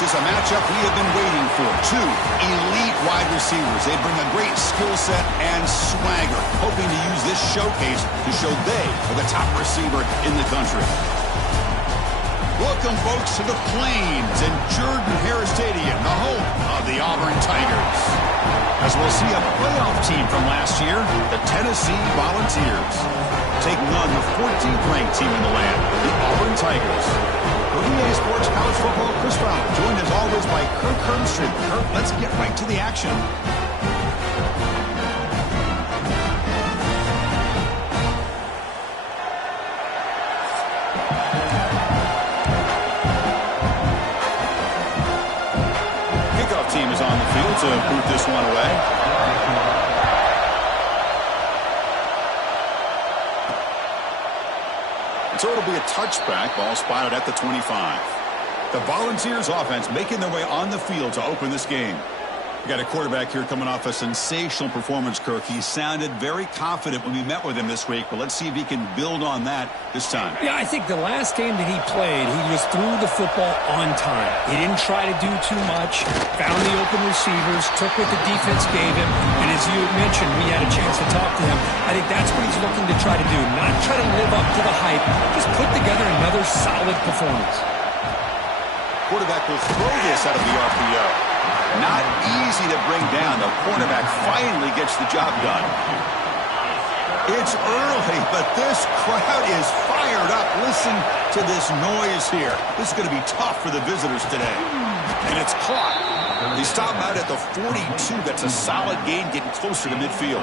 This is a matchup we have been waiting for. Two elite wide receivers. They bring a great skill set and swagger, hoping to use this showcase to show they are the top receiver in the country. Welcome, folks, to the Plains and Jordan-Hare Stadium, the home of the Auburn Tigers. As we'll see a playoff team from last year, the Tennessee Volunteers, taking on the 14th ranked team in the land, the Auburn Tigers. For EA Sports College Football, Chris Fowler, joined as always by Kirk Hermstreet. Kirk, let's get right to the action. Team is on the field to boot this one away. And so it'll be a touchback, ball spotted at the 25. The Volunteers offense making their way on the field to open this game. We got a quarterback here coming off a sensational performance, Kirk. He sounded very confident when we met with him this week, but let's see if he can build on that this time. Yeah, I think the last game that he played, he just threw the football on time. He didn't try to do too much, found the open receivers, took what the defense gave him, and as you mentioned, we had a chance to talk to him. I think that's what he's looking to try to do, not try to live up to the hype, just put together another solid performance. Quarterback will throw this out of the RPO. Not easy to bring down. The quarterback finally gets the job done. It's early, but this crowd is fired up. Listen to this noise here. This is going to be tough for the visitors today. And it's caught. They stop out at the 42. That's a solid gain, getting closer to midfield.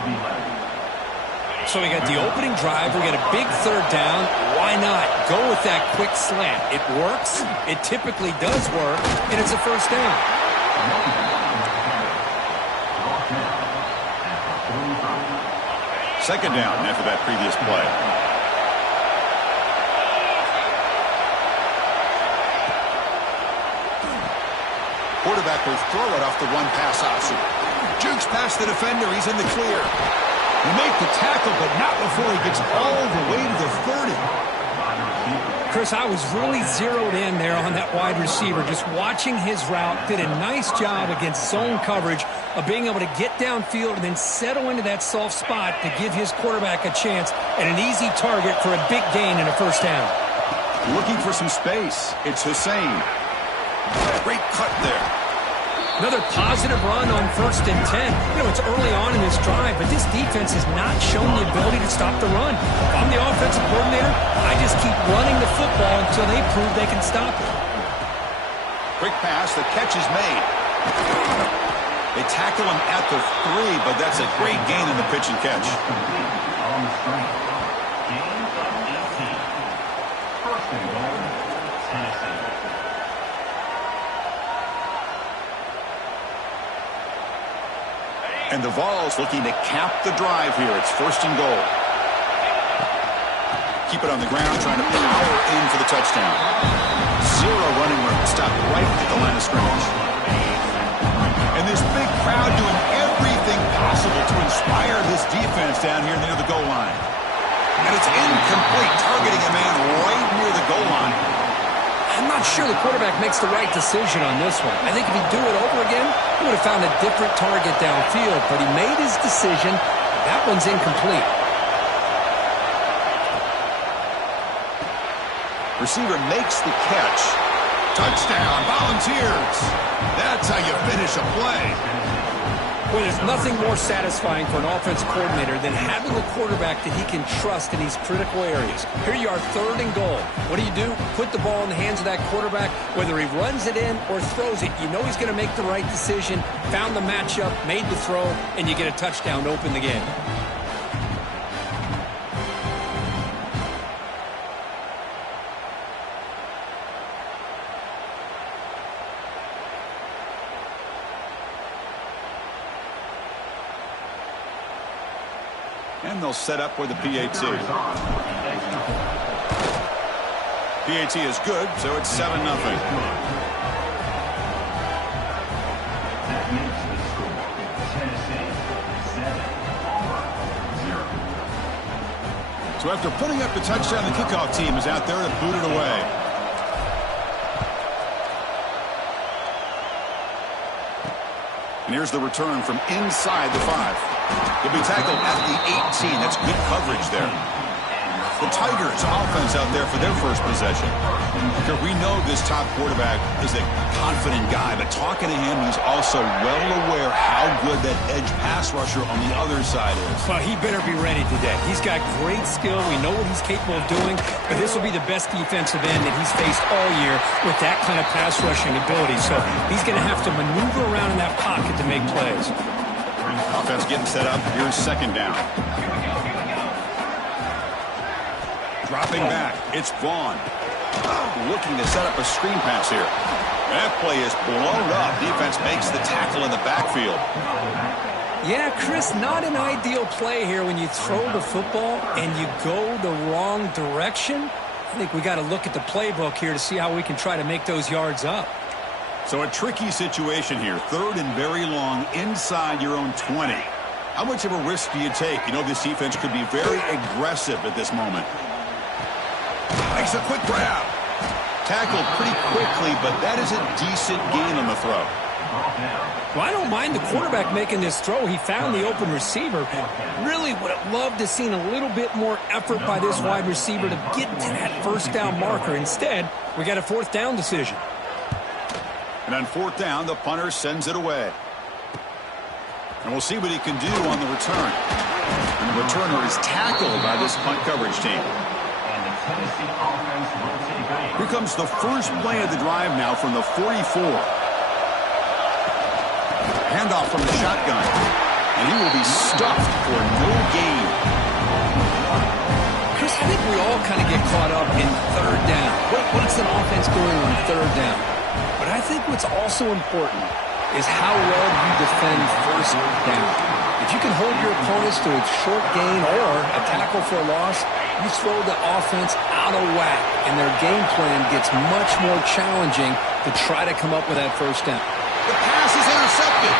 So we got the opening drive. We got a big third down. Why not go with that quick slant? It works. It typically does work, and it's a first down. Second down after that previous play. Quarterback will throw it off the one pass option. Jukes past the defender. He's in the clear. He made the tackle, but not before he gets all the way to the 30. Chris, I was really zeroed in there on that wide receiver, just watching his route. Did a nice job against zone coverage of being able to get downfield and then settle into that soft spot to give his quarterback a chance and an easy target for a big gain in a first down. Looking for some space. It's Hussein. Great cut there. Another positive run on 1st and 10. You know, it's early on in this drive, but this defense has not shown the ability to stop the run. If I'm the offensive coordinator, I just keep running the football until they prove they can stop it. Quick pass. The catch is made. They tackle him at the 3, but that's a great gain in the pitch and catch. And the Vols looking to cap the drive here. It's 1st and goal. Keep it on the ground, trying to power in for the touchdown. Zero running room. Stop right at the line of scrimmage. And this big crowd doing everything possible to inspire this defense down here near the goal line. And it's incomplete, targeting a man right near the goal line. I'm not sure the quarterback makes the right decision on this one. I think if he'd do it over again, he would have found a different target downfield, but he made his decision. That one's incomplete. Receiver makes the catch. Touchdown, Volunteers. That's how you finish a play. Well, there's nothing more satisfying for an offensive coordinator than having a quarterback that he can trust in these critical areas. Here you are, 3rd and goal. What do? Put the ball in the hands of that quarterback. Whether he runs it in or throws it, you know he's going to make the right decision. Found the matchup, made the throw, and you get a touchdown to open the game. And they'll set up with the PAT. PAT is good, so it's 7-0. So after putting up the touchdown, the kickoff team is out there to boot it away. And here's the return from inside the 5. He'll be tackled at the 18. That's good coverage there. The Tigers offense out there for their first possession. We know this top quarterback is a confident guy, but talking to him, he's also well aware how good that edge pass rusher on the other side is. Well, he better be ready today. He's got great skill. We know what he's capable of doing, but this will be the best defensive end that he's faced all year with that kind of pass rushing ability. So he's going to have to maneuver around in that pocket to make plays. Offense getting set up. Here's second down. Dropping back, it's Vaughn. Looking to set up a screen pass here. That play is blown up. Defense makes the tackle in the backfield. Yeah, Chris, not an ideal play here when you throw the football and you go the wrong direction. I think we got to look at the playbook here to see how we can try to make those yards up. So a tricky situation here. 3rd and very long inside your own 20. How much of a risk do you take? You know this defense could be very aggressive at this moment. Makes a quick grab. Tackled pretty quickly, but that is a decent gain on the throw. Well, I don't mind the quarterback making this throw. He found the open receiver. Really would have loved to have seen a little bit more effort by this wide receiver to get to that first down marker. Instead, we got a 4th down decision. And on 4th down, the punter sends it away. And we'll see what he can do on the return. And the returner is tackled by this punt coverage team. Here comes the first play of the drive now from the 44. Handoff from the shotgun. And he will be stuffed for no gain. Chris, I think we all kind of get caught up in 3rd down. What's an offense doing on 3rd down? But I think what's also important is how well you defend 1st down. If you can hold your opponents to a short gain or a tackle for a loss, you throw the offense out of whack, and their game plan gets much more challenging to try to come up with that 1st down. The pass is intercepted.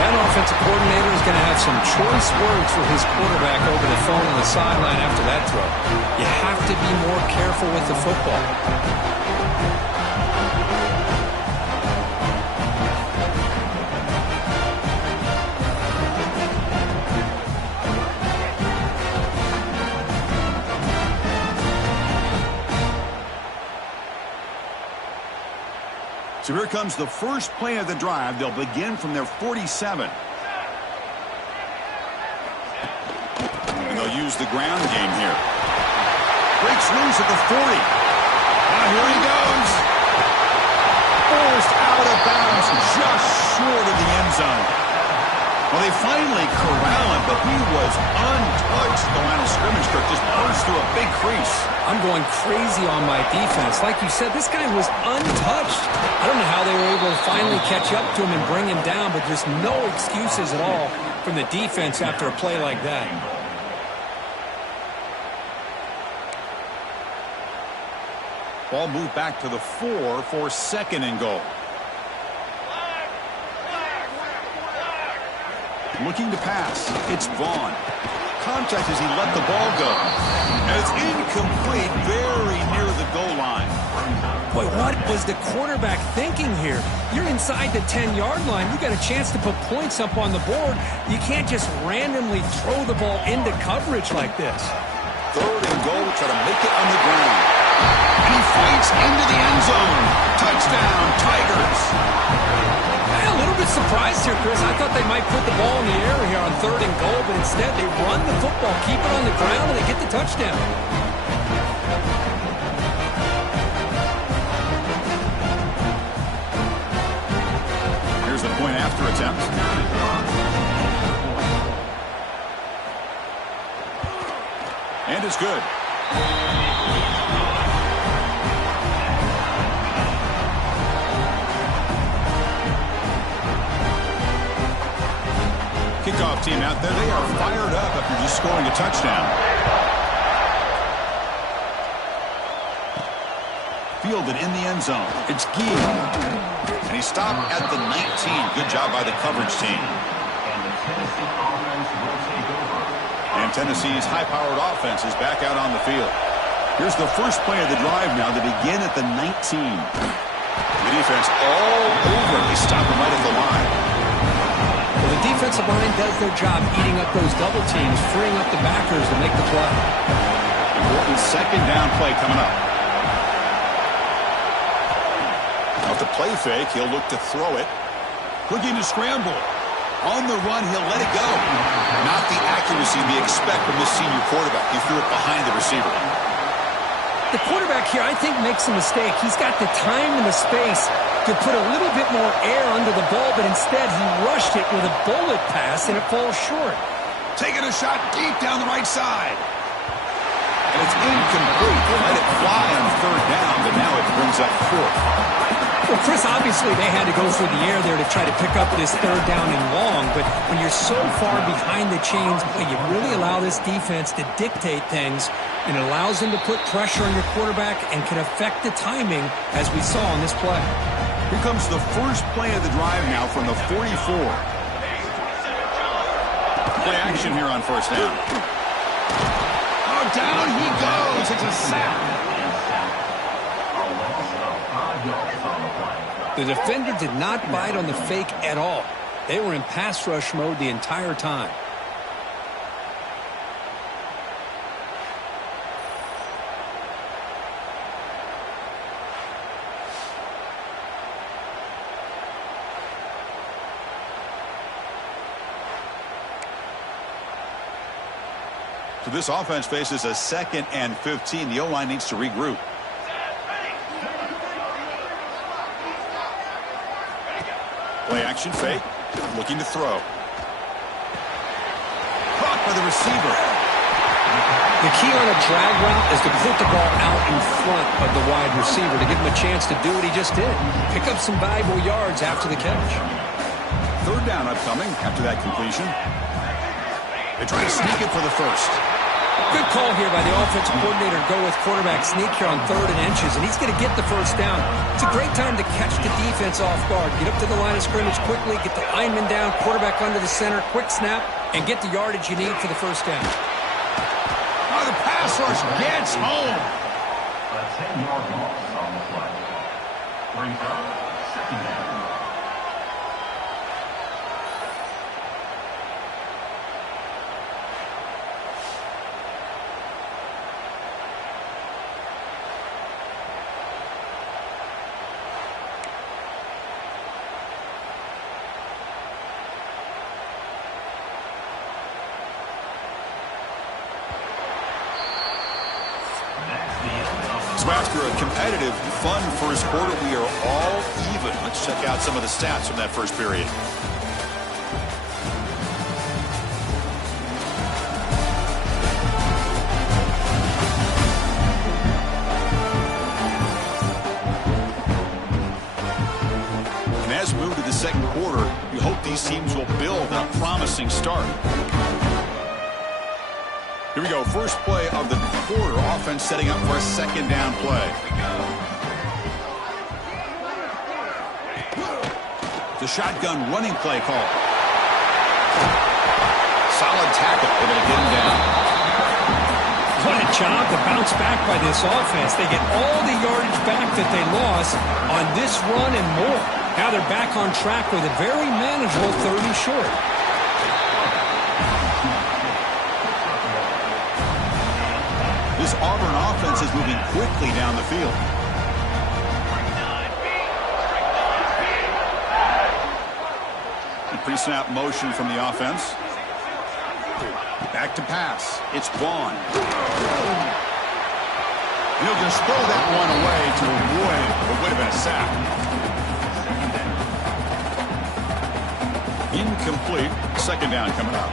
That offensive coordinator is going to have some choice words for his quarterback over the phone on the sideline after that throw. You have to be more careful with the football. So here comes the first play of the drive. They'll begin from their 47. And they'll use the ground game here. Breaks loose at the 40. Here he goes. Forced out of bounds just short of the end zone. Well, they finally corral him, but he was untouched at the line of scrimmage. Kirk just burst through a big crease. I'm going crazy on my defense. Like you said, this guy was untouched. I don't know how they were able to finally catch up to him and bring him down, but just no excuses at all from the defense after a play like that. Ball moved back to the 4 for 2nd and goal. Looking to pass. It's Vaughn. Contact as he let the ball go. And it's incomplete, very near the goal line. Boy, what was the quarterback thinking here? You're inside the 10-yard line. You got a chance to put points up on the board. You can't just randomly throw the ball into coverage like this. 3rd and goal, try to make it on the ground. And he fights into the end zone. Touchdown, Tigers. A little bit surprised here, Chris. I thought they might put the ball in the air here on 3rd and goal, but instead they run the football, keep it on the ground, and they get the touchdown. Here's the point after attempt. And it's good. Kickoff team out there, they are fired up after just scoring a touchdown. Fielded in the end zone. It's Gee. And he stopped at the 19. Good job by the coverage team. And Tennessee's high-powered offense is back out on the field. Here's the first play of the drive now. They begin at the 19. The defense all over it. They stop him right at the line. The defensive line does their job eating up those double teams, freeing up the backers to make the play. Important second down play coming up. Off the play fake, he'll look to throw it. Looking to scramble. On the run, he'll let it go. Not the accuracy we expect from this senior quarterback. He threw it behind the receiver. The quarterback here, I think, makes a mistake. He's got the time and the space to put a little bit more air under the ball, but instead he rushed it with a bullet pass, and it falls short. Taking a shot deep down the right side. And it's incomplete. They let it fly on third down, but now it brings up fourth. Well, Chris, obviously they had to go for the air there to try to pick up this third down and long, but when you're so far behind the chains, you really allow this defense to dictate things, and it allows them to put pressure on your quarterback and can affect the timing, as we saw on this play. Here comes the first play of the drive now from the 44. Play action here on first down. Oh, down he goes. It's a sack. The defender did not bite on the fake at all. They were in pass rush mode the entire time. So this offense faces a 2nd and 15. The O-line needs to regroup. Play action fake. Looking to throw. Caught by the receiver. The key on a drag route is to put the ball out in front of the wide receiver to give him a chance to do what he just did. Pick up some valuable yards after the catch. Third down upcoming after that completion. They try to sneak it for the first. Good call here by the offensive coordinator to go with quarterback sneak here on 3rd and inches, and he's going to get the first down. It's a great time to catch the defense off guard. Get up to the line of scrimmage quickly, get the lineman down, quarterback under the center, quick snap, and get the yardage you need for the first down. Oh, the pass rush gets home. A 10-yard loss on the play. Brings up second down. So after a competitive, fun first quarter, we are all even. Let's check out some of the stats from that first period. And as we move to the second quarter, we hope these teams will build on a promising start. Here we go. First play of the quarter. Offense setting up for a second down play. The shotgun running play call. Solid tackle. Able to get him down. What a job to bounce back by this offense. They get all the yardage back that they lost on this run and more. Now they're back on track with a very manageable 30 short. This Auburn offense is moving quickly down the field. Pre-snap motion from the offense. Back to pass. It's Vaughn. He'll just throw that one away to avoid what would have been a sack. Incomplete. Second down coming up.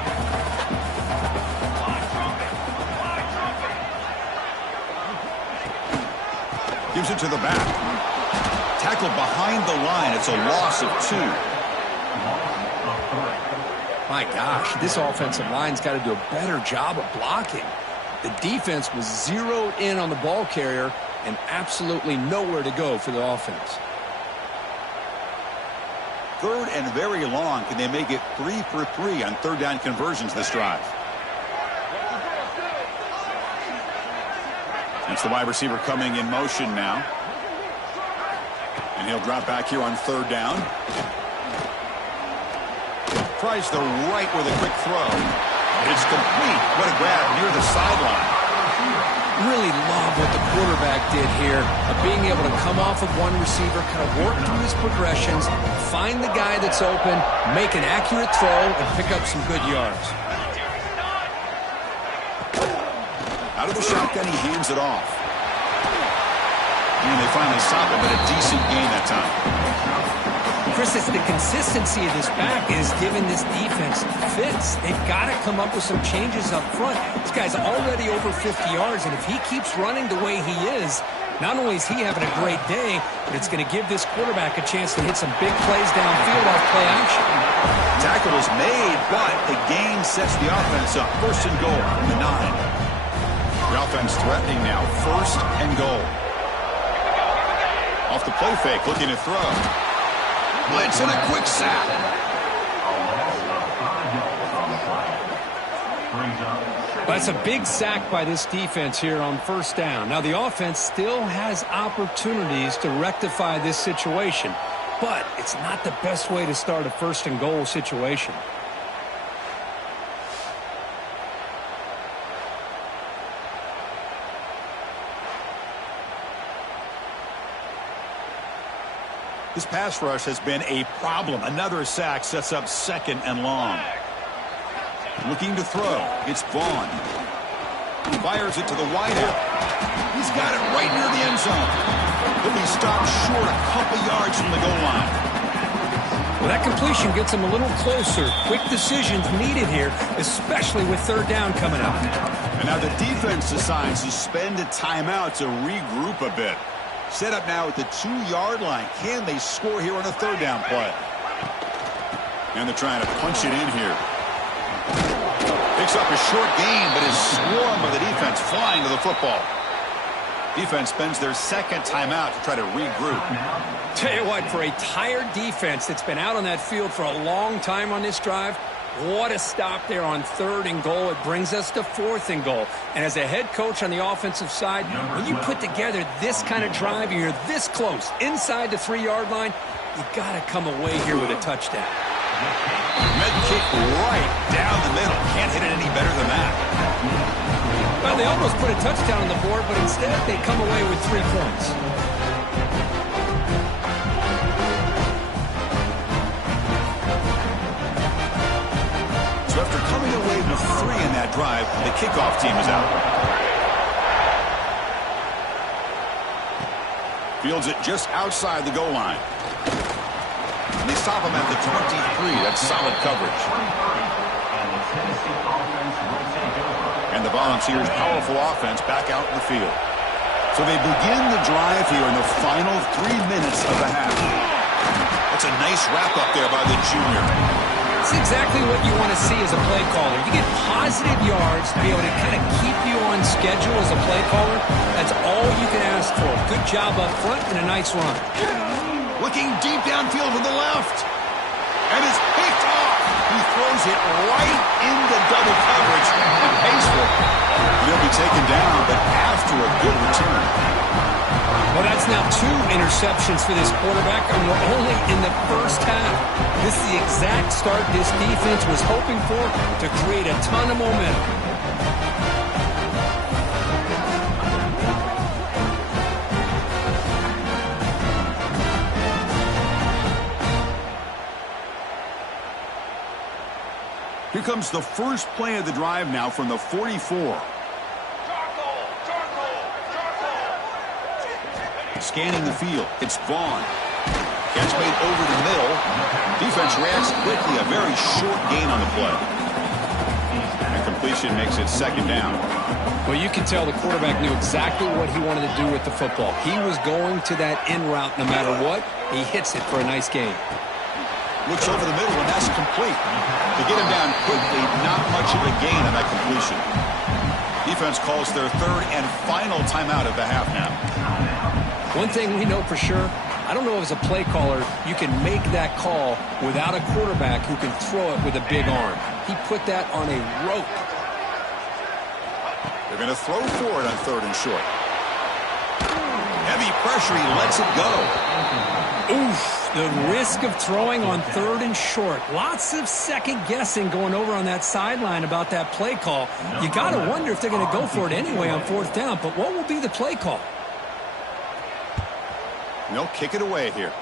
Gives it to the back. Tackled behind the line. It's a loss of 2. My gosh, this offensive line's got to do a better job of blocking. The defense was zeroed in on the ball carrier and absolutely nowhere to go for the offense. Third and very long. Can they make it 3 for 3 on third down conversions this drive? It's the wide receiver coming in motion now. And he'll drop back here on third down. tries the right with a quick throw. It's complete. What a grab near the sideline. Really love what the quarterback did here, of being able to come off of one receiver, kind of work through his progressions, find the guy that's open, make an accurate throw, and pick up some good yards. Out of the shotgun, he hands it off. And they finally stop him, but a decent gain that time. Chris, it's the consistency of this back is giving this defense fits. They've got to come up with some changes up front. This guy's already over 50 yards, and if he keeps running the way he is, not only is he having a great day, but it's going to give this quarterback a chance to hit some big plays downfield off play action. Tackle is made, but the gain sets the offense up. First and goal from the 9. The offense threatening now. First and goal. Off the play fake, looking to throw. Blitz and a quick sack. That's a big sack by this defense here on first down. Now, the offense still has opportunities to rectify this situation, but it's not the best way to start a first and goal situation. This pass rush has been a problem. Another sack sets up second and long. Looking to throw. It's Vaughn. Fires it to the wideout. He's got it right near the end zone. He'll be stopped short a couple yards from the goal line. Well, that completion gets him a little closer. Quick decisions needed here, especially with third down coming up. And now the defense decides to spend a timeout to regroup a bit. Set up now at the 2-yard line. Can they score here on a third down play? And they're trying to punch it in here. Picks up a short gain, but is swarmed by the defense flying to the football. Defense spends their second timeout to try to regroup. Tell you what, for a tired defense that's been out on that field for a long time on this drive, what a stop there on third and goal. It brings us to fourth and goal. And as a head coach on the offensive side, when you put together this kind of drive and you're this close inside the 3-yard line, you got to come away here with a touchdown. Med kick right down the middle. Can't hit it any better than that. Well, they almost put a touchdown on the board, but instead they come away with 3 points. So after coming away with 3 in that drive, the kickoff team is out. Fields it just outside the goal line. And they stop him at the 23. That's solid coverage. And the Volunteers' powerful offense back out in the field. So they begin the drive here in the final 3 minutes of the half. That's a nice wrap-up there by the junior. It's exactly what you want to see as a play caller. You get positive yards to be able to kind of keep you on schedule as a play caller. That's all you can ask for. Good job up front and a nice run. Looking deep downfield to the left. And it's picked off. He throws it right into double coverage and pays for it. He'll be taken down, but after a good return. Well, that's now 2 interceptions for this quarterback, and we're only in the first half. This is the exact start this defense was hoping for to create a ton of momentum. Here comes the first play of the drive now from the 44. Scanning the field. It's Vaughn. Catch made over the middle. Defense reacts quickly. A very short gain on the play. And completion makes it second down. Well, you can tell the quarterback knew exactly what he wanted to do with the football. He was going to that in route no matter what. He hits it for a nice gain. Looks over the middle, and that's complete. To get him down quickly, not much of a gain on that completion. Defense calls their third and final timeout of the half now. One thing we know for sure, I don't know as a play caller, you can make that call without a quarterback who can throw it with a big arm. He put that on a rope. They're going to throw for it on third and short. And Heavy pressure. He lets it go. Oof, the risk of throwing on 3rd and short. Lots of second guessing going over on that sideline about that play call. You got to wonder if they're going to go for it anyway on 4th down, but what will be the play call? They'll kick it away here.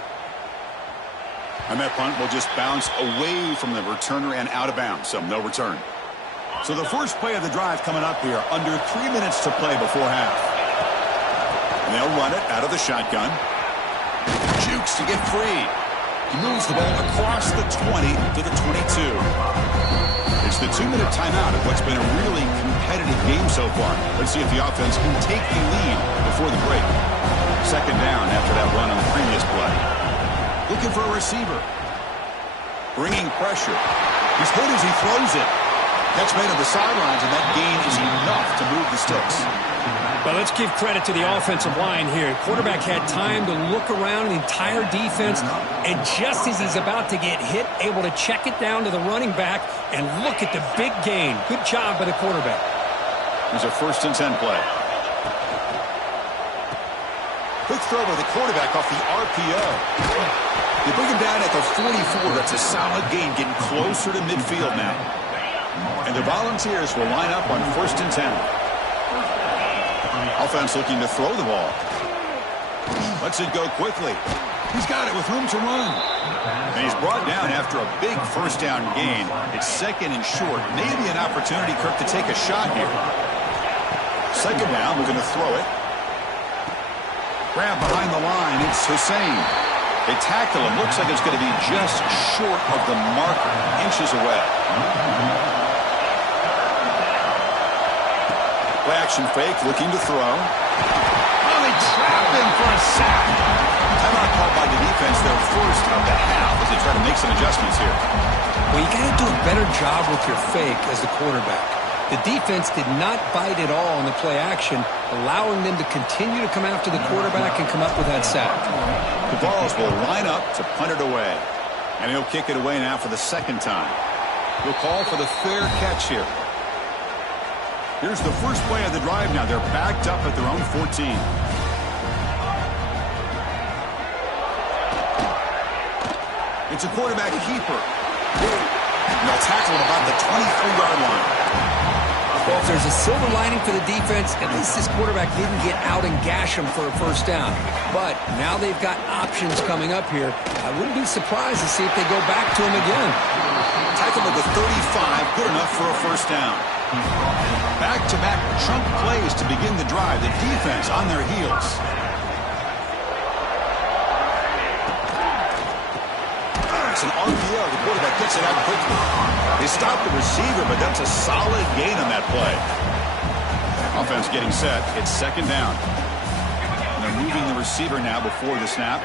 And that punt will just bounce away from the returner and out of bounds, so no return. So the first play of the drive coming up here, under 3 minutes to play before half. And they'll run it out of the shotgun. Jukes to get free. He moves the ball across the 20 to the 22. It's the 2-minute timeout of what's been a really competitive game so far. Let's see if the offense can take the lead before the break. 2nd down after that run on the previous play. Looking for a receiver. Bringing pressure. He's hit as he throws it. Catch made on the sidelines, and that gain is enough to move the sticks. Well, let's give credit to the offensive line here. Quarterback had time to look around the entire defense, and just as he's about to get hit, able to check it down to the running back, and look at the big gain. Good job by the quarterback. Here's a 1st and 10 play. Quick throw by the quarterback off the RPO. They bring him down at the 44. That's a solid gain, getting closer to midfield now. And the Volunteers will line up on 1st and 10. Offense looking to throw the ball. Lets it go quickly. He's got it with room to run. And he's brought down after a big 1st down gain. It's 2nd and short. Maybe an opportunity, Kirk, to take a shot here. 2nd down, we're going to throw it. Grab behind the line. It's Hussein. They tackle him. Looks like it's going to be just short of the marker. Inches away. Play action fake, looking to throw. Oh, they trap him for a sack. Timeout called by the defense, their 1st of the half, as they try to make some adjustments here. Well, you got to do a better job with your fake as the quarterback. The defense did not bite at all on the play action, allowing them to continue to come after the quarterback and come up with that sack. The Vols will line up to punt it away. And he'll kick it away now for the 2nd time. He'll call for the fair catch here. Here's the first play of the drive now. They're backed up at their own 14. It's a quarterback keeper. They'll tackle him about the 23-yard line. Well, if there's a silver lining for the defense, at least this quarterback didn't get out and gash him for a 1st down. But now they've got options coming up here. I wouldn't be surprised to see if they go back to him again. Tackle at the 35, good enough for a 1st down. Back-to-back chunk plays to begin the drive. The defense on their heels. It's an RPO. The quarterback gets it out quickly. They stop the receiver, but that's a solid gain on that play. Offense getting set. It's 2nd down. And they're moving the receiver now before the snap.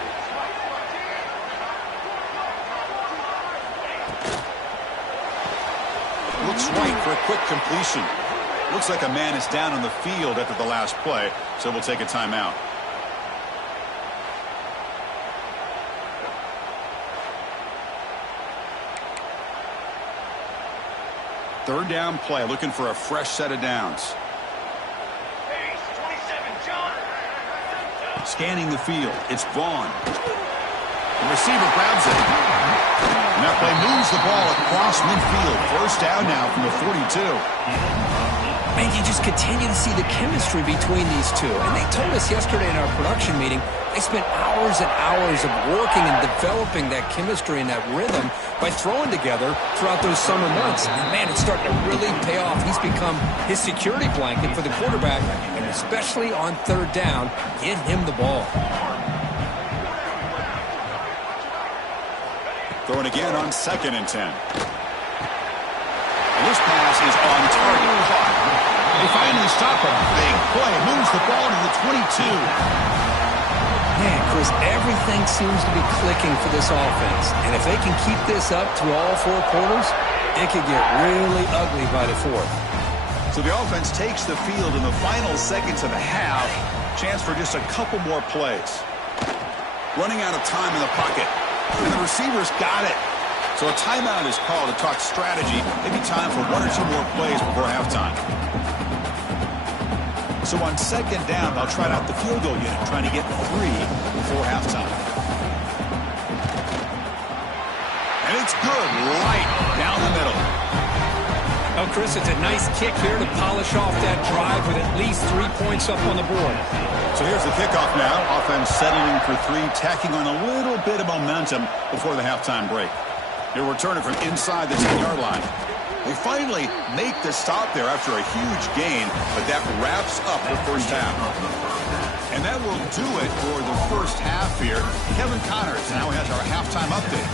Looks right for a quick completion. Looks like a man is down on the field after the last play, so we'll take a timeout. Third down play, looking for a fresh set of downs. Scanning the field, it's Vaughn. The receiver grabs it. And that play moves the ball across midfield. 1st down now from the 42. Man, you just continue to see the chemistry between these two. And they told us yesterday in our production meeting, they spent hours and hours of working and developing that chemistry and that rhythm by throwing together throughout those summer months. And man, it's starting to really pay off. He's become his security blanket for the quarterback, and especially on 3rd down, get him the ball. Throwing again on 2nd and 10. And this pass is on target. Caught. They finally stop a big play. Moves the ball to the 22. Man, Chris, everything seems to be clicking for this offense. And if they can keep this up through all 4 quarters, it could get really ugly by the 4th. So the offense takes the field in the final seconds of the half. Chance for just a couple more plays. Running out of time in the pocket. And the receivers got it. So a timeout is called to talk strategy. Maybe time for 1 or 2 more plays before halftime. So on second down, they'll try out the field goal unit, trying to get 3 before halftime. And it's good, right down the middle. Oh, Chris, it's a nice kick here to polish off that drive with at least 3 points up on the board. So here's the kickoff now. Offense settling for 3, tacking on a little bit of momentum before the halftime break. He'll return it from inside the 10-yard line. They finally make the stop there after a huge gain, but that wraps up the first half. And that will do it for the first half here. Kevin Connors now has our halftime update.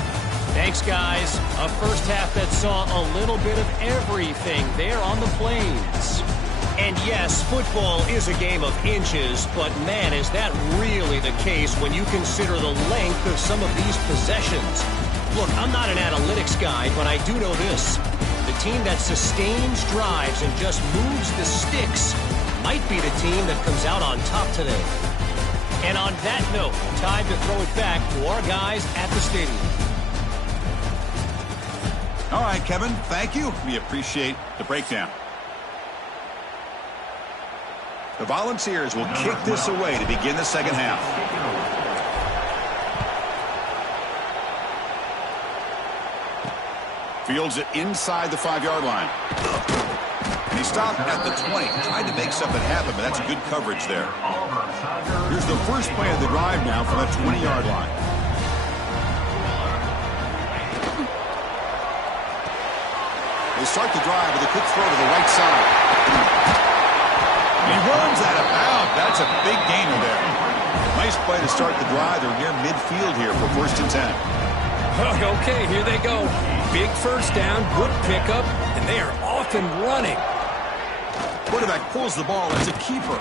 Thanks, guys. A first half that saw a little bit of everything there on the plains. And yes, football is a game of inches, but man, is that really the case when you consider the length of some of these possessions. Look, I'm not an analytics guy, but I do know this. The team that sustains drives and just moves the sticks might be the team that comes out on top today. And on that note, time to throw it back to our guys at the stadium. All right, Kevin, thank you. We appreciate the breakdown. The Volunteers will kick this away to begin the second half. Fields it inside the 5-yard line. And he stopped at the 20. Tried to make something happen, but that's good coverage there. Here's the first play of the drive now from that 20-yard line. They start the drive with a quick throw to the right side. And he runs out of bounds. That's a big gainer there. Nice play to start the drive. They're near midfield here for 1st and 10. Okay, here they go. Big first down, good pickup, and they are off and running. Quarterback pulls the ball as a keeper.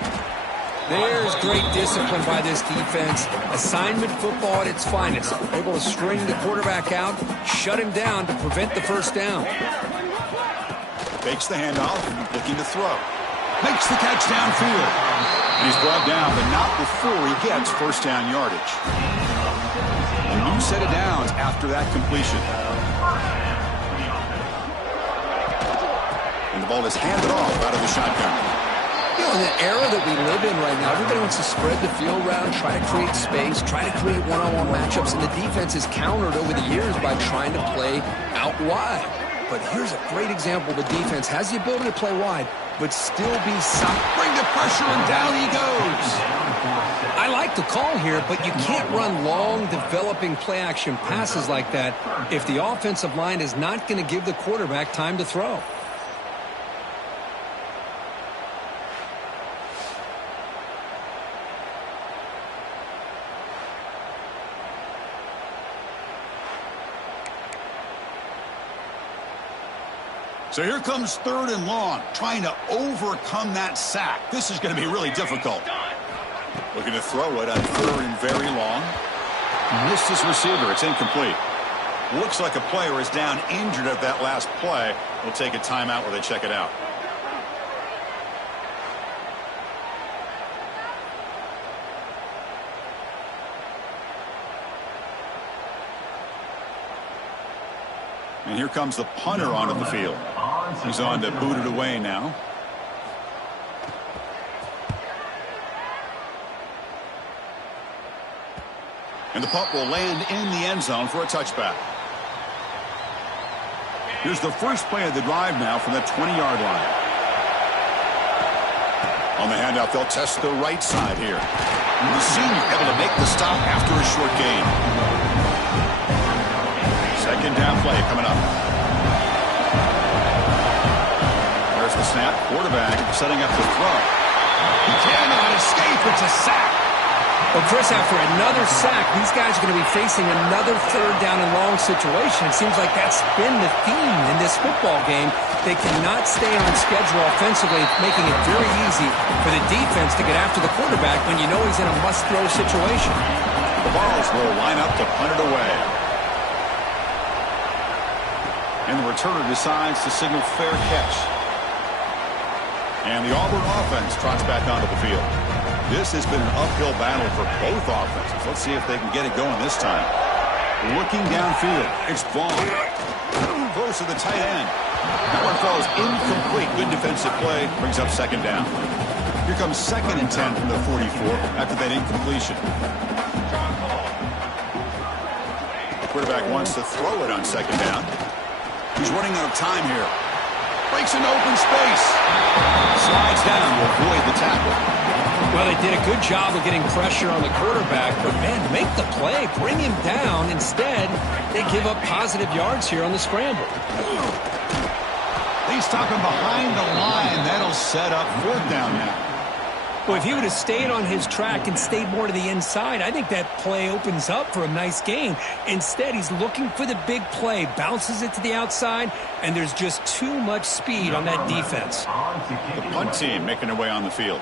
There's great discipline by this defense. Assignment football at its finest. Able to string the quarterback out, shut him down to prevent the first down. Fakes the handoff, looking to throw. Makes the catch downfield. And he's brought down, but not before he gets first down yardage. A new set of downs after that completion. And the ball is handed off out of the shotgun. You know, in the era that we live in right now, everybody wants to spread the field around, try to create space, try to create one-on-one matchups, and the defense is countered over the years by trying to play out wide. But here's a great example. The defense has the ability to play wide, but still be solid. Bring the pressure, and down he goes. I like the call here, but you can't run long, developing play-action passes like that if the offensive line is not going to give the quarterback time to throw. So here comes 3rd and long, trying to overcome that sack. This is going to be really difficult. Looking to throw it on 3rd and very long. Missed his receiver. It's incomplete. Looks like a player is down injured at that last play. They'll take a timeout where they check it out. And here comes the punter onto the field. He's on to boot it away now. And the punt will land in the end zone for a touchback. Here's the first play of the drive now from that 20-yard line. On the handoff, they'll test the right side here. And the senior able to make the stop after a short gain. Second down play coming up. There's the snap. Quarterback setting up the throw. He cannot escape. It's a sack. Well, Chris, after another sack, these guys are going to be facing another 3rd down and long situation. It seems like that's been the theme in this football game. They cannot stay on schedule offensively, making it very easy for the defense to get after the quarterback when you know he's in a must-throw situation. The Vols will line up to punt it away. And the returner decides to signal fair catch. And the Auburn offense trots back onto the field. This has been an uphill battle for both offenses. Let's see if they can get it going this time. Looking downfield, it's Vaughn. Close to the tight end. That one falls incomplete. Good defensive play. Brings up second down. Here comes 2nd and 10 from the 44 after that incompletion. The quarterback wants to throw it on 2nd down. He's running out of time here. Breaks into open space. Slides down to avoid the tackle. Well, they did a good job of getting pressure on the quarterback, but, man, make the play. Bring him down. Instead, they give up positive yards here on the scramble. They stop him behind the line. That'll set up 4th down now. Well, if he would have stayed on his track and stayed more to the inside, I think that play opens up for a nice gain. Instead, he's looking for the big play, bounces it to the outside, and there's just too much speed on that defense. The punt team making their way on the field.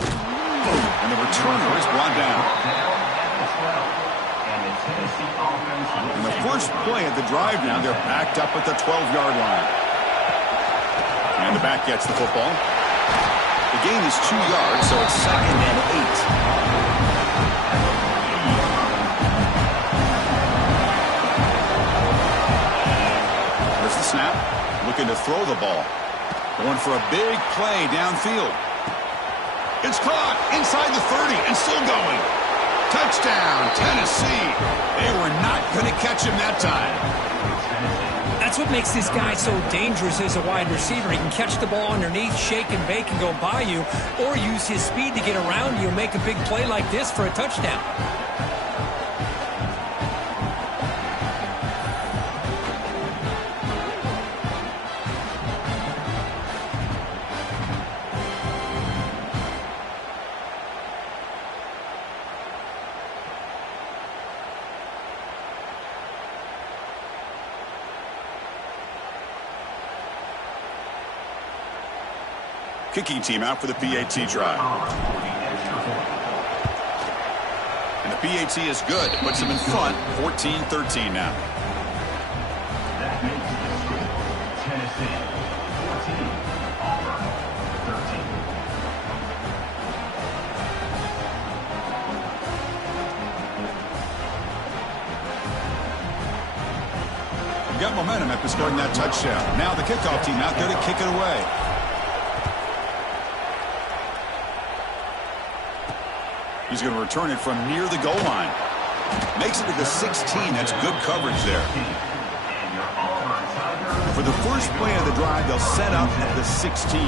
And the returner is brought down. And the first play of the drive now, they're backed up at the 12-yard line. And the back gets the football. The gain is 2 yards, so it's 2nd and 8. There's the snap. Looking to throw the ball. Going for a big play downfield. It's caught inside the 30 and still going. Touchdown, Tennessee. They were not going to catch him that time. That's what makes this guy so dangerous as a wide receiver. He can catch the ball underneath, shake and bake, and go by you, or use his speed to get around you and make a big play like this for a touchdown. Kicking team out for the PAT drive. And the PAT is good. Puts them in front, 14-13 now. That makes the score Tennessee 14, Auburn 13. We've got momentum after scoring that touchdown. Now the kickoff team out there to kick it away. He's going to return it from near the goal line. Makes it to the 16. That's good coverage there. For the first play of the drive, they'll set up at the 16.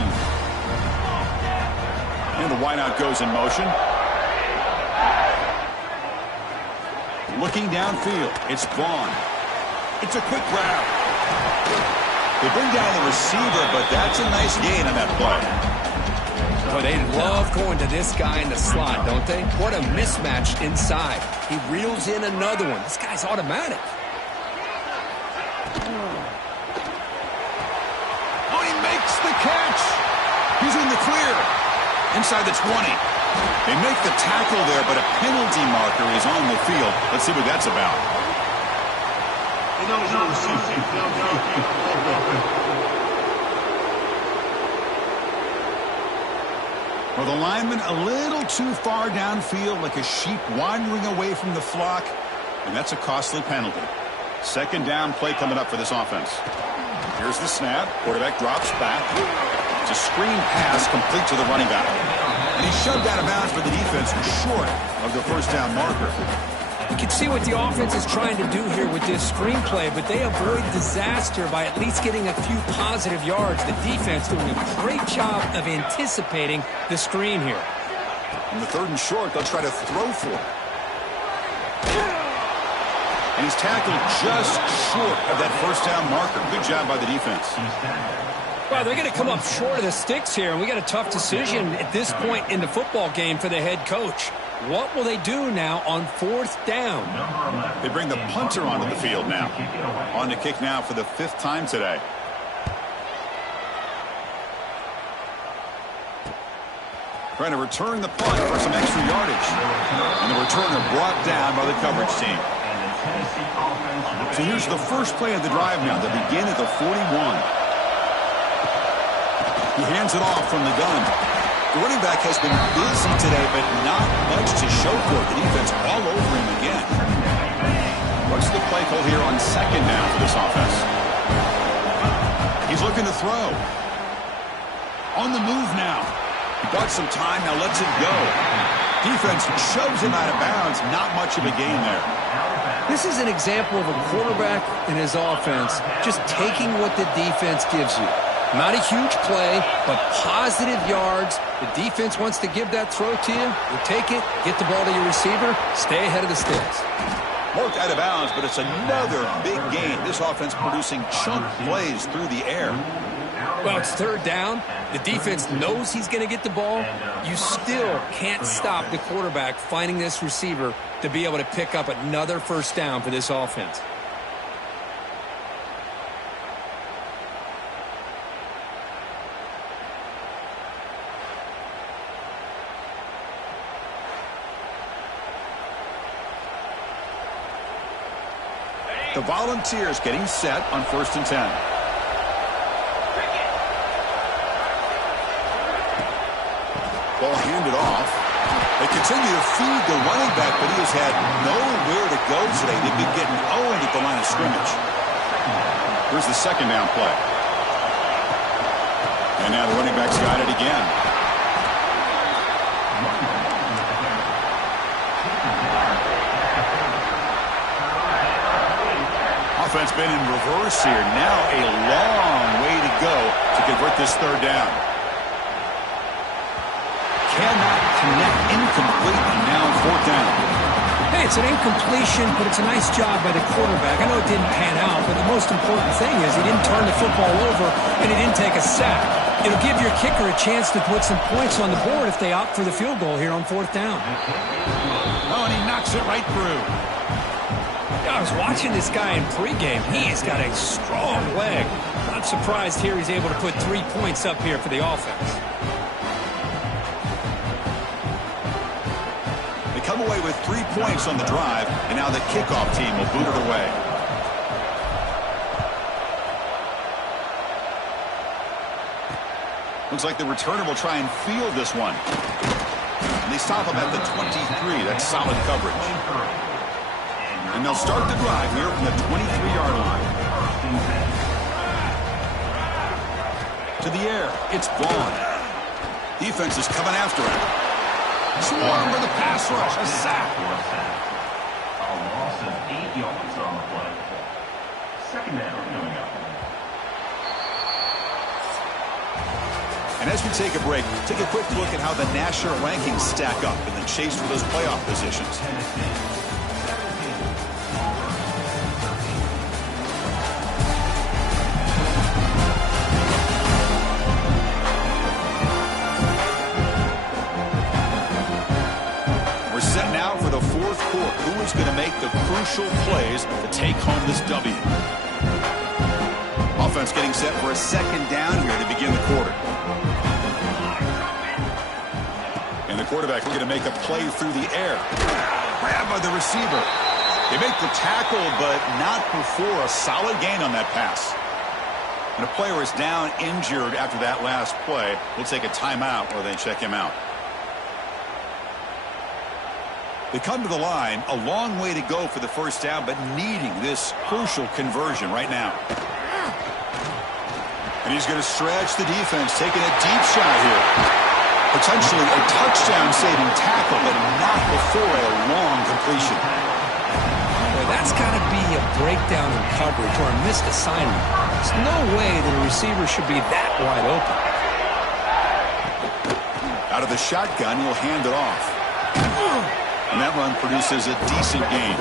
And the wideout goes in motion. Looking downfield, it's Vaughn. It's a quick grab. They bring down the receiver, but that's a nice gain on that play. Well, they love going to this guy in the slot, don't they? What a mismatch inside. He reels in another one. This guy's automatic. Oh, he makes the catch. He's in the clear. Inside the 20. They make the tackle there, but a penalty marker is on the field. Let's see what that's about. Well, the lineman a little too far downfield, like a sheep wandering away from the flock, and that's a costly penalty. 2nd down play coming up for this offense. Here's the snap. Quarterback drops back. It's a screen pass complete to the running back. And he's shoved out of bounds for the defense short of the 1st down marker. You can see what the offense is trying to do here with this screenplay, but they avoid disaster by at least getting a few positive yards. The defense doing a great job of anticipating the screen here. On the 3rd and short, they'll try to throw for it. And he's tackled just short of that 1st down marker. Good job by the defense. Well, they're going to come up short of the sticks here, and we got a tough decision at this point in the football game for the head coach. What will they do now on 4th down? They bring the punter onto the field now. On to kick now for the 5th time today. Trying to return the punt for some extra yardage. And the returner brought down by the coverage team. So here's the first play of the drive now. They begin at the 41. He hands it off from the gun. The running back has been busy today, but not much to show for it. The defense all over him again. What's the play call here on 2nd down for this offense? He's looking to throw. On the move now. He bought some time, now lets it go. Defense shoves him out of bounds. Not much of a gain there. This is an example of a quarterback and his offense just taking what the defense gives you. Not a huge play, but positive yards. The defense wants to give that throw to you. You take it, get the ball to your receiver, stay ahead of the sticks. Worked out of bounds, but it's another big gain. This offense producing chunk plays through the air. Well, it's third down. The defense knows he's going to get the ball. You still can't stop the quarterback finding this receiver to be able to pick up another first down for this offense. The Volunteers getting set on 1st and 10. Ball handed off. They continue to feed the running back, but he has had nowhere to go today. They've been getting owned at the line of scrimmage. Here's the second down play. And now the running back's got it again. Offense been in reverse here. Now a long way to go to convert this third down. Cannot connect, incomplete, and now 4th down. Hey, it's an incompletion, but it's a nice job by the quarterback. I know it didn't pan out, but the most important thing is he didn't turn the football over and he didn't take a sack. It'll give your kicker a chance to put some points on the board if they opt for the field goal here on 4th down. Oh, and he knocks it right through. I was watching this guy in pregame. He's got a strong leg. Not surprised here he's able to put 3 points up here for the offense. They come away with 3 points on the drive, and now the kickoff team will boot it away. Looks like the returner will try and field this one. And they stop him at the 23. That's solid coverage. And they'll start the drive here from the 23-yard line. To the air, it's Vaughn. Defense is coming after him. Swarm with the pass rush, a sack. A loss of 8 yards on the play. Second down coming up. And as we take a break, take a quick look at how the national rankings stack up in the chase for those playoff positions. Who is going to make the crucial plays to take home this W? Offense getting set for a second down here to begin the quarter. And the quarterback looking to make a play through the air. Grab by the receiver. They make the tackle, but not before a solid gain on that pass. And a player is down injured after that last play. We'll take a timeout or they check him out. They come to the line, a long way to go for the first down, but needing this crucial conversion right now. And he's going to stretch the defense, taking a deep shot here. Potentially a touchdown-saving tackle, but not before a long completion. Well, that's got to be a breakdown in coverage or a missed assignment. There's no way that a receiver should be that wide open. Out of the shotgun, he'll hand it off. And that run produces a decent gain.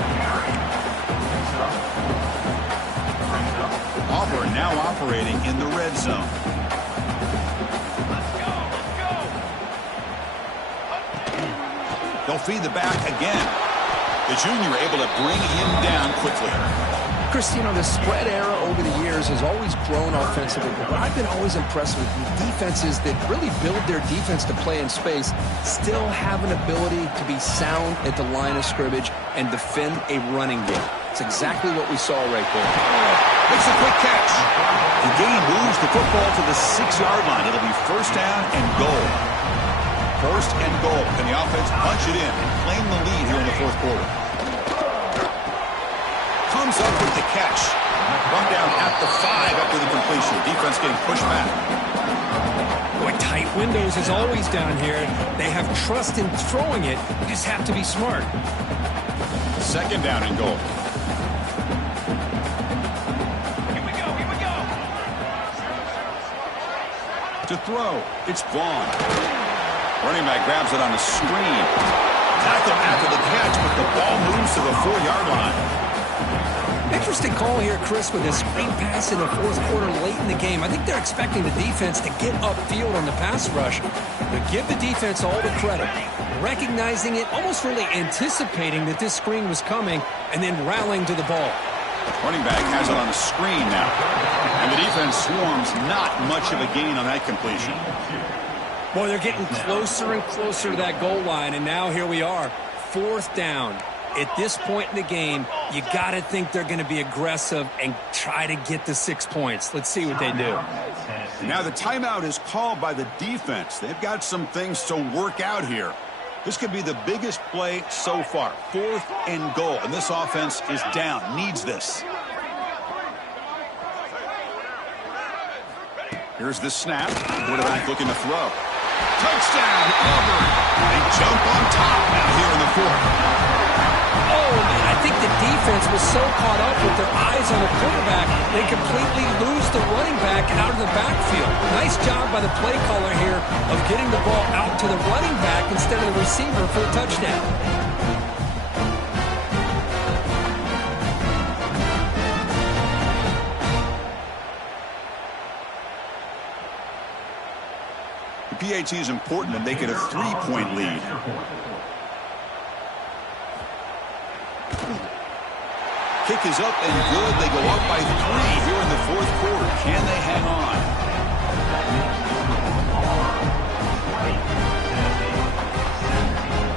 Auburn now operating in the red zone. They'll feed the back again. The junior able to bring him down quickly. Chris, you know, the spread era over the years has always grown offensively, but what I've been always impressed with defenses that really build their defense to play in space still have an ability to be sound at the line of scrimmage and defend a running game. It's exactly what we saw right there. Makes a quick catch. The game moves the football to the 6-yard line. It'll be first down and goal. First and goal. Can the offense punch it in and claim the lead here in the fourth quarter? Comes up with the catch. Brought down at the 5 after the completion. Defense getting pushed back. Boy, tight windows as always down here. They have trust in throwing it. You just have to be smart. Second down and goal. Here we go. To throw, it's Vaughn. Running back grabs it on the screen. Tackle after the catch, but the ball moves to the 4-yard line. Interesting call here, Chris, with a screen pass in the fourth quarter late in the game. I think they're expecting the defense to get upfield on the pass rush. But give the defense all the credit. Recognizing it, almost really anticipating that this screen was coming, and then rallying to the ball. Running back has it on the screen now. And the defense swarms, not much of a gain on that completion. Boy, they're getting closer and closer to that goal line, and now here we are, fourth down. At this point in the game, you got to think they're going to be aggressive and try to get the 6 points. Let's see what they do. Now the timeout is called by the defense. They've got some things to work out here. This could be the biggest play so far. 4th and goal, and this offense is down. Needs this. Here's the snap. Quarterback looking to throw. Touchdown, Auburn. They jump on top now here in the 4th. Oh, man, I think the defense was so caught up with their eyes on the quarterback, they completely lose the running back out of the backfield. Nice job by the play caller here of getting the ball out to the running back instead of the receiver for the touchdown. The PAT is important to make it a 3-point lead. Kick is up and good. They go up by 3 here in the 4th quarter. Can they hang on?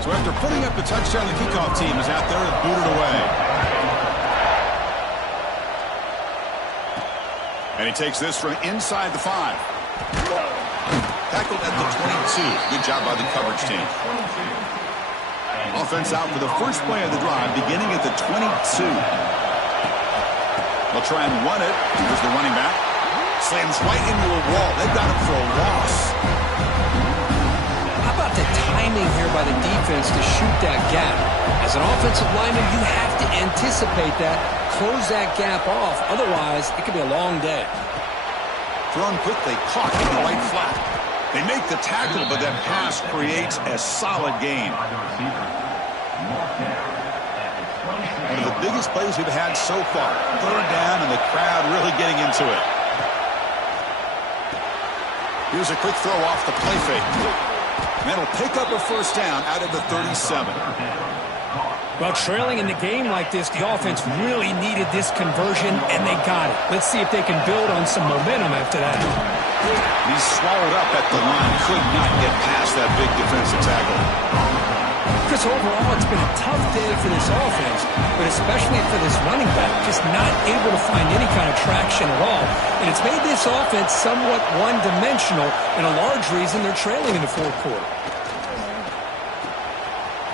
So after putting up the touchdown, the kickoff team is out there to boot it away. And he takes this from inside the 5. Tackled at the 22. Good job by the coverage team. Offense out for the first play of the drive, beginning at the 22. They'll try and run it. Here's the running back. Slams right into a wall. They've got him for a loss. How about the timing here by the defense to shoot that gap? As an offensive lineman, you have to anticipate that, close that gap off. Otherwise, it could be a long day. Thrown quickly, caught in the right flat. They make the tackle, but that pass creates a solid gain. One of the biggest plays we've had so far. 3rd down, and the crowd really getting into it. Here's a quick throw off the play fake. And that'll pick up a first down out of the 37. Well, trailing in the game like this, the offense really needed this conversion, and they got it. Let's see if they can build on some momentum after that. He's swallowed up at the line. Could not get past that big defensive tackle. Chris, overall, it's been a tough day for this offense, but especially for this running back, just not able to find any kind of traction at all. And it's made this offense somewhat one-dimensional, and a large reason they're trailing in the 4th quarter.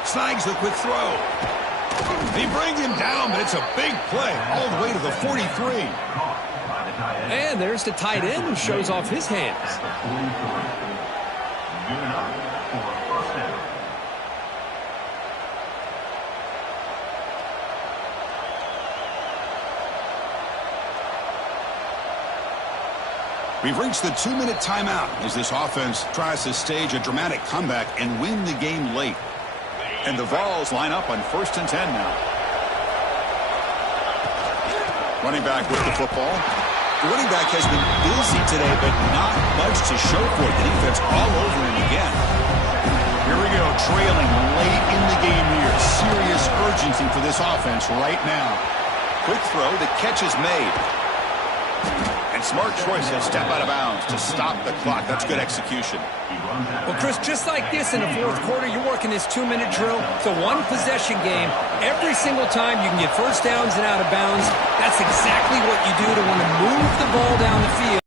Snags the quick throw. They bring him down, but it's a big play all the way to the 43. And there's the tight end who shows off his hands. We've reached the 2-minute timeout as this offense tries to stage a dramatic comeback and win the game late. And the Vols line up on 1st and 10 now. Running back with the football. The running back has been busy today, but not much to show for it. The defense all over him again. Here we go, trailing late in the game here. Serious urgency for this offense right now. Quick throw, the catch is made. And smart choice, he'll step out of bounds to stop the clock. That's good execution. Well, Chris, just like this in the 4th quarter, you're working this 2-minute drill. It's a one-possession game. Every single time you can get first downs and out of bounds. That's exactly what you do to want to move the ball down the field.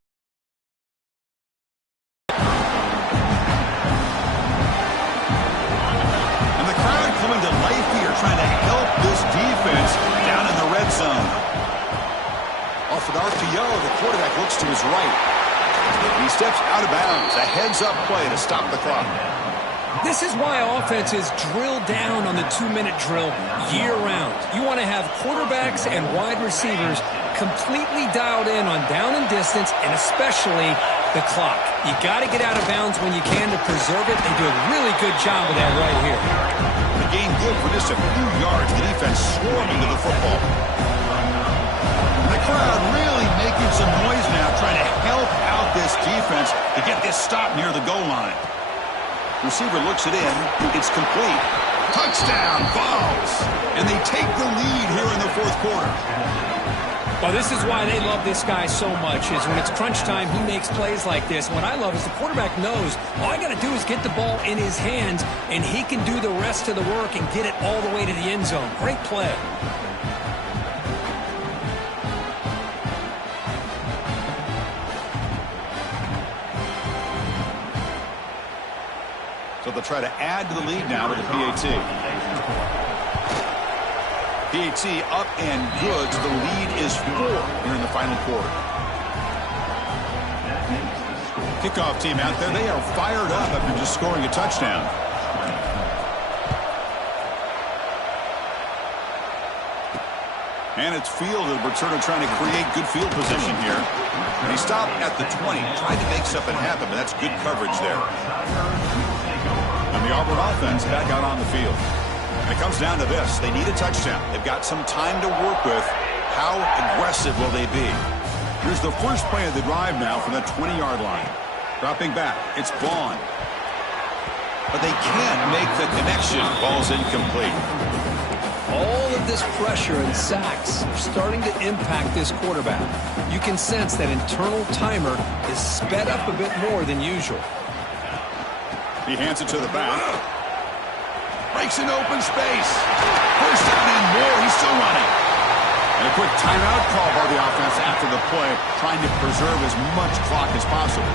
And the crowd coming to life here, trying to help this defense down in the red zone. for an RPO. The quarterback looks to his right. He steps out of bounds. A heads-up play to stop the clock. This is why offenses drill down on the 2-minute drill year-round. You want to have quarterbacks and wide receivers completely dialed in on down and distance, and especially the clock. You got to get out of bounds when you can to preserve it. They do a really good job of that right here. The game good for just a few yards. The defense swarming to the football. The crowd really making some noise now, trying to help out this defense to get this stop near the goal line. Receiver looks it in. It's complete. Touchdown, Vols. And they take the lead here in the fourth quarter. Well, this is why they love this guy so much, is when it's crunch time, he makes plays like this. What I love is the quarterback knows all I got to do is get the ball in his hands, and he can do the rest of the work and get it all the way to the end zone. Great play. So they'll try to add to the lead now with the PAT. PAT up and good, so the lead is 4 here in the final quarter. Kickoff team out there, they are fired up after just scoring a touchdown. And it's fielded. Returner trying to create good field position here. And he stopped at the 20, trying to make something happen, but that's good coverage there. And the Auburn offense back out on the field. And it comes down to this. They need a touchdown. They've got some time to work with. How aggressive will they be? Here's the first play of the drive now from the 20-yard line. Dropping back. It's Vaughn. But they can't make the connection. Ball's incomplete. All of this pressure and sacks are starting to impact this quarterback. You can sense that internal timer is sped up a bit more than usual. He hands it to the back. Breaks an open space. First down and more. He's still running. And a quick timeout call by the offense after the play, trying to preserve as much clock as possible.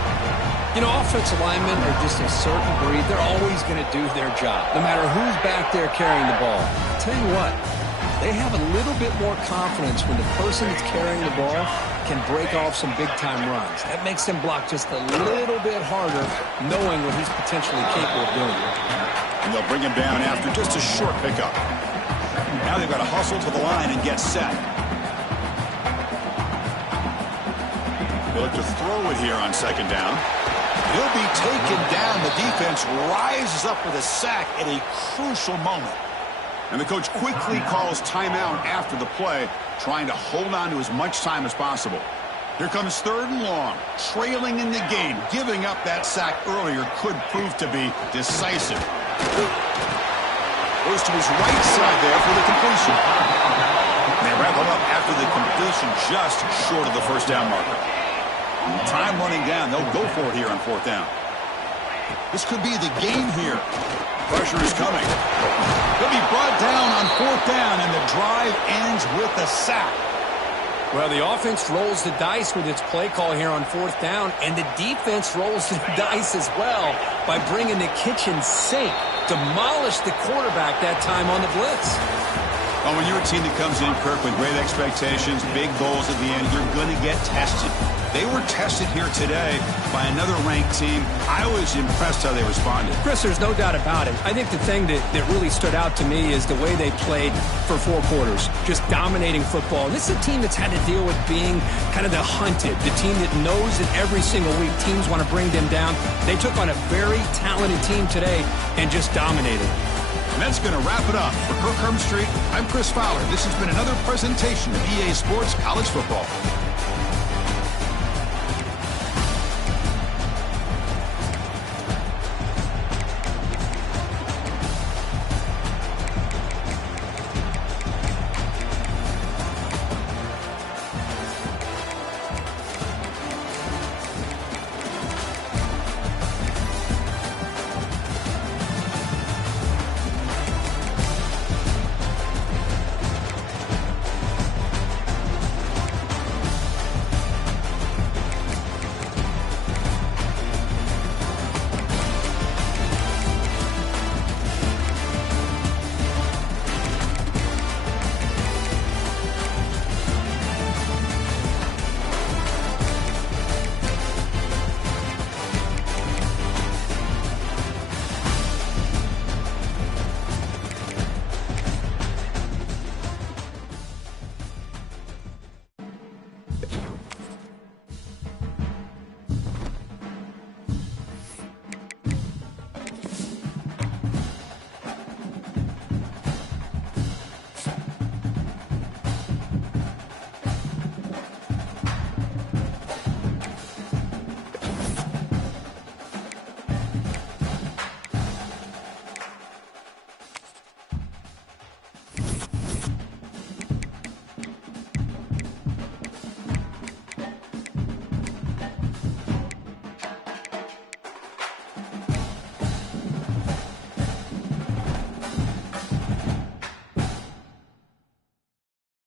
You know, offensive linemen are just a certain breed. They're always going to do their job, no matter who's back there carrying the ball. I'll tell you what, they have a little bit more confidence when the person that's carrying the ball can break off some big-time runs. That makes them block just a little bit harder, knowing what he's potentially capable of doing. And they'll bring him down after just a short pickup. Now they've got to hustle to the line and get set. They'll look to throw it here on second down. He'll be taken down. The defense rises up with a sack at a crucial moment. And the coach quickly calls timeout after the play, trying to hold on to as much time as possible. Here comes third and long, trailing in the game. Giving up that sack earlier could prove to be decisive. Goes to his right side there for the completion. And they wrap him up after the completion, just short of the first down marker. Time running down. They'll go for it here on fourth down. This could be the game here. Pressure is coming. He'll be brought down on fourth down, and the drive ends with a sack. Well, the offense rolls the dice with its play call here on fourth down, and the defense rolls the dice as well by bringing the kitchen sink. Demolished the quarterback that time on the blitz. Well, when you're a team that comes in, Kirk, with great expectations, big goals at the end, you're going to get tested. They were tested here today by another ranked team. I was impressed how they responded. Chris, there's no doubt about it. I think the thing that really stood out to me is the way they played for 4 quarters, just dominating football. And this is a team that's had to deal with being kind of the hunted, the team that knows that every single week teams want to bring them down. They took on a very talented team today and just dominated. And that's going to wrap it up. For Kirk Street, I'm Chris Fowler. This has been another presentation of EA Sports College Football.